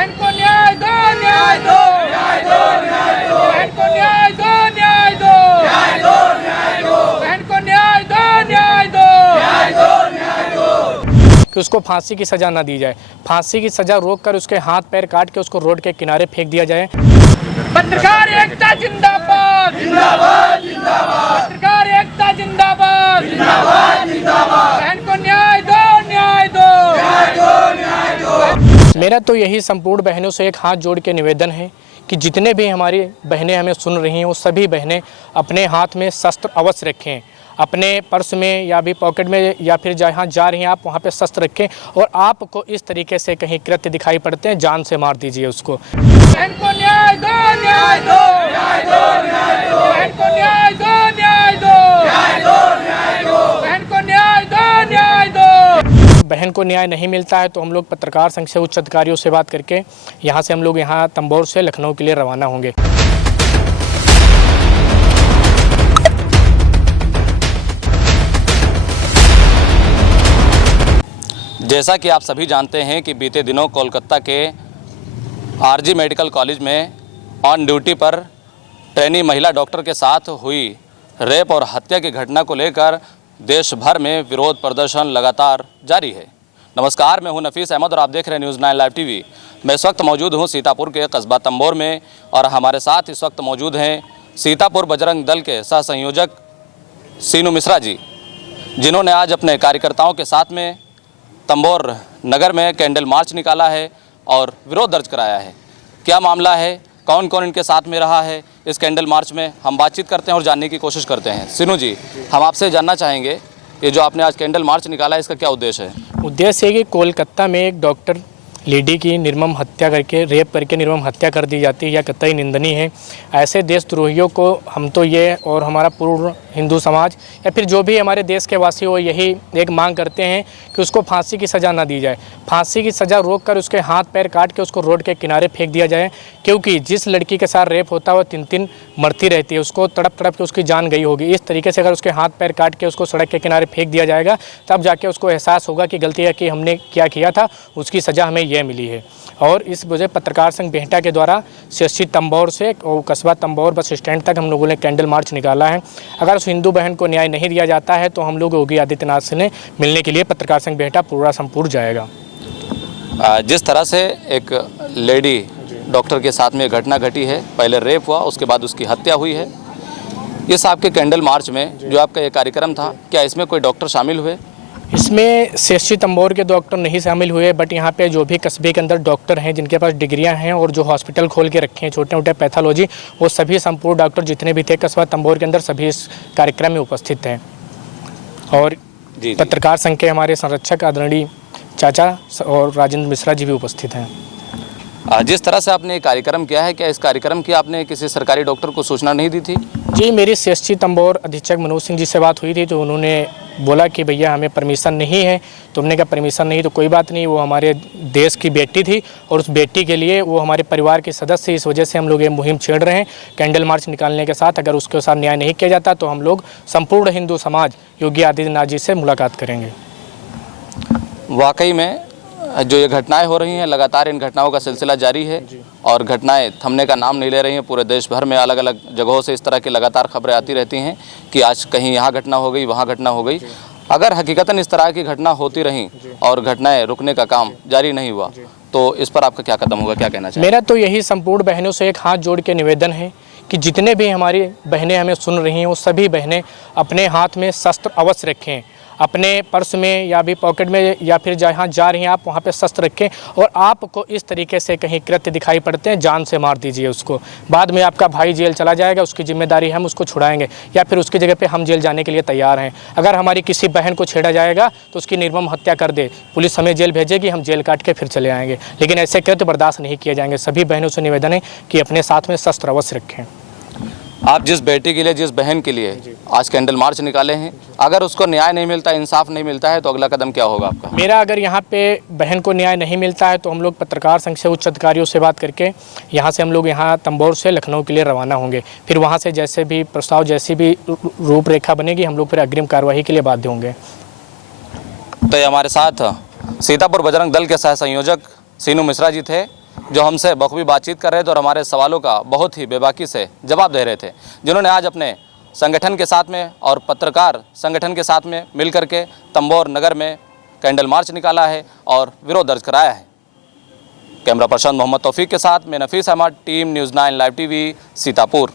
बहन को न्याय दो, न्याय दो, न्याय दो, न्याय दो, बहन को न्याय दो, न्याय दो, न्याय दो, न्याय दो, बहन को न्याय दो, न्याय दो, न्याय दो, न्याय दो, कि उसको फांसी की सजा ना दी जाए। फांसी की सजा रोक कर उसके हाथ पैर काट के उसको रोड के किनारे फेंक दिया जाए। पत्रकार एकता जिंदाबाद, जिंदाबाद, जिंदाबाद, पत्रकार एकता जिंदाबाद, जिंदाबाद, जिंदाबाद, बहन को न्याय दो, न्याय दो, न्याय दो, न्याय दो। मेरा तो यही संपूर्ण बहनों से एक हाथ जोड़ के निवेदन है कि जितने भी हमारी बहनें हमें सुन रही हैं वो सभी बहनें अपने हाथ में शस्त्र अवश्य रखें, अपने पर्स में या भी पॉकेट में या फिर जहाँ जा रही हैं आप वहाँ पे शस्त्र रखें, और आपको इस तरीके से कहीं कृत्य दिखाई पड़ते हैं जान से मार दीजिए उसको। बहन को न्याय दो, न्याय दो, न्याय दो, न्याय दो, बहन को न्याय दो, न्याय दो, न्याय दो, न्याय दो, बहन को न्याय दो, न्याय दो। बहन को न्याय नहीं मिलता है तो हम लोग पत्रकार संघ से उच्च अधिकारियों से बात करके यहाँ से हम लोग यहाँ तंबोर से लखनऊ के लिए रवाना होंगे। जैसा कि आप सभी जानते हैं कि बीते दिनों कोलकाता के आरजी मेडिकल कॉलेज में ऑन ड्यूटी पर ट्रेनी महिला डॉक्टर के साथ हुई रेप और हत्या की घटना को लेकर देश भर में विरोध प्रदर्शन लगातार जारी है। नमस्कार, मैं हूं नफीस अहमद और आप देख रहे हैं न्यूज़ 9 लाइव टीवी। मैं इस वक्त मौजूद हूं सीतापुर के कस्बा तंबोर में और हमारे साथ इस वक्त मौजूद हैं सीतापुर बजरंग दल के सह संयोजक सीनू मिश्रा जी, जिन्होंने आज अपने कार्यकर्ताओं के साथ में तंबोर नगर में कैंडल मार्च निकाला है और विरोध दर्ज कराया है। क्या मामला है, कौन कौन इनके साथ में रहा है इस कैंडल मार्च में, हम बातचीत करते हैं और जानने की कोशिश करते हैं। सिनू जी, हम आपसे जानना चाहेंगे ये जो आपने आज कैंडल मार्च निकाला है इसका क्या उद्देश्य है? उद्देश्य है कि कोलकाता में एक डॉक्टर लेडी की निर्मम हत्या करके, रेप करके निर्मम हत्या कर दी जाती है, या कतई निंदनीय है। ऐसे देशद्रोहियों को हम तो ये और हमारा पूर्ण हिंदू समाज या फिर जो भी हमारे देश के वासी हो यही एक मांग करते हैं कि उसको फांसी की सज़ा ना दी जाए। फांसी की सज़ा रोक कर उसके हाथ पैर काट के उसको रोड के किनारे फेंक दिया जाए, क्योंकि जिस लड़की के साथ रेप होता है वो 3 मरती रहती है, उसको तड़प तड़प के उसकी जान गई होगी। इस तरीके से अगर उसके हाथ पैर काट के उसको सड़क के किनारे फेंक दिया जाएगा तब जाके उसको एहसास होगा कि गलती है कि हमने क्या किया था, उसकी सज़ा हमें यह मिली है। और इस वजह पत्रकार संघ बेहटा के द्वारा सीएससी तंबोर से और कस्बा तंबोर बस स्टैंड तक हम लोगों ने कैंडल मार्च निकाला है। अगर उस हिंदू बहन को न्याय नहीं दिया जाता है तो हम लोग योगी आदित्यनाथ से मिलने के लिए पत्रकार संघ बेहटा पूरा संपूर्ण जाएगा। जिस तरह से एक लेडी डॉक्टर के साथ में घटना घटी है, पहले रेप हुआ, उसके बाद उसकी हत्या हुई है, इस आपके कैंडल मार्च में जो आपका ये कार्यक्रम था, क्या इसमें कोई डॉक्टर शामिल हुए? इसमें सीएससी तंबोर के डॉक्टर नहीं शामिल हुए, बट यहाँ पे जो भी कस्बे के अंदर डॉक्टर हैं जिनके पास डिग्रियां हैं और जो हॉस्पिटल खोल के रखे हैं छोटे मोटे पैथोलॉजी, वो सभी संपूर्ण डॉक्टर जितने भी थे कस्बा तंबोर के अंदर सभी इस कार्यक्रम में उपस्थित हैं। और पत्रकार संघ के हमारे संरक्षक आदरणीय चाचा और राजेंद्र मिश्रा जी भी उपस्थित हैं। जिस तरह से आपने कार्यक्रम किया है, क्या इस कार्यक्रम की आपने किसी सरकारी डॉक्टर को सूचना नहीं दी थी? जी, मेरी सीएससी तंबोर अधीक्षक मनोज सिंह जी से बात हुई थी तो उन्होंने बोला कि भैया हमें परमिशन नहीं है। तुमने कहा परमिशन नहीं तो कोई बात नहीं, वो हमारे देश की बेटी थी और उस बेटी के लिए वो हमारे परिवार के सदस्य, इस वजह से हम लोग ये मुहिम छेड़ रहे हैं कैंडल मार्च निकालने के साथ। अगर उसके साथ न्याय नहीं किया जाता तो हम लोग संपूर्ण हिंदू समाज योगी आदित्यनाथ जी से मुलाकात करेंगे। वाकई में जो ये घटनाएं हो रही हैं, लगातार इन घटनाओं का सिलसिला जारी है और घटनाएं थमने का नाम नहीं ले रही हैं। पूरे देश भर में अलग अलग जगहों से इस तरह की लगातार खबरें आती रहती हैं कि आज कहीं यहाँ घटना हो गई, वहाँ घटना हो गई। अगर हकीकतन इस तरह की घटना होती रही और घटनाएं रुकने का काम जारी नहीं हुआ तो इस पर आपका क्या कदम होगा, क्या कहना चाहिए? मेरा तो यही संपूर्ण बहनों से एक हाथ जोड़ के निवेदन है कि जितने भी हमारी बहनें हमें सुन रही हैं वो सभी बहनें अपने हाथ में शस्त्र अवश्य रखें, अपने पर्स में या भी पॉकेट में या फिर जहाँ जा रही हैं आप वहाँ पे शस्त्र रखें, और आपको इस तरीके से कहीं कृत्य दिखाई पड़ते हैं जान से मार दीजिए उसको। बाद में आपका भाई जेल चला जाएगा, उसकी जिम्मेदारी हम उसको छुड़ाएंगे या फिर उसकी जगह पे हम जेल जाने के लिए तैयार हैं। अगर हमारी किसी बहन को छेड़ा जाएगा तो उसकी निर्मम हत्या कर दे, पुलिस हमें जेल भेजेगी, हम जेल काट के फिर चले आएंगे, लेकिन ऐसे कृत्य बर्दाश्त नहीं किए जाएंगे। सभी बहनों से निवेदन है कि अपने साथ में शस्त्र अवश्य रखें। आप जिस बेटी के लिए, जिस बहन के लिए आज कैंडल मार्च निकाले हैं, अगर उसको न्याय नहीं मिलता, इंसाफ नहीं मिलता है तो अगला कदम क्या होगा आपका? मेरा अगर यहाँ पे बहन को न्याय नहीं मिलता है तो हम लोग पत्रकार संघ से उच्च अधिकारियों से बात करके यहाँ से हम लोग यहाँ तंबोर से लखनऊ के लिए रवाना होंगे। फिर वहाँ से जैसे भी प्रस्ताव, जैसी भी रूपरेखा बनेगी हम लोग फिर अग्रिम कार्यवाही के लिए बाध्य होंगे। तो ये हमारे साथ सीतापुर बजरंग दल के सह संयोजक सीनू मिश्रा जी थे। जो हमसे बखूबी बातचीत कर रहे थे और हमारे सवालों का बहुत ही बेबाकी से जवाब दे रहे थे, जिन्होंने आज अपने संगठन के साथ में और पत्रकार संगठन के साथ में मिलकर के तंबोर नगर में कैंडल मार्च निकाला है और विरोध दर्ज कराया है। कैमरा पर्सन मोहम्मद तौफीक के साथ मैं Nafees Ahmad, team news 9 live TV, Sitapur.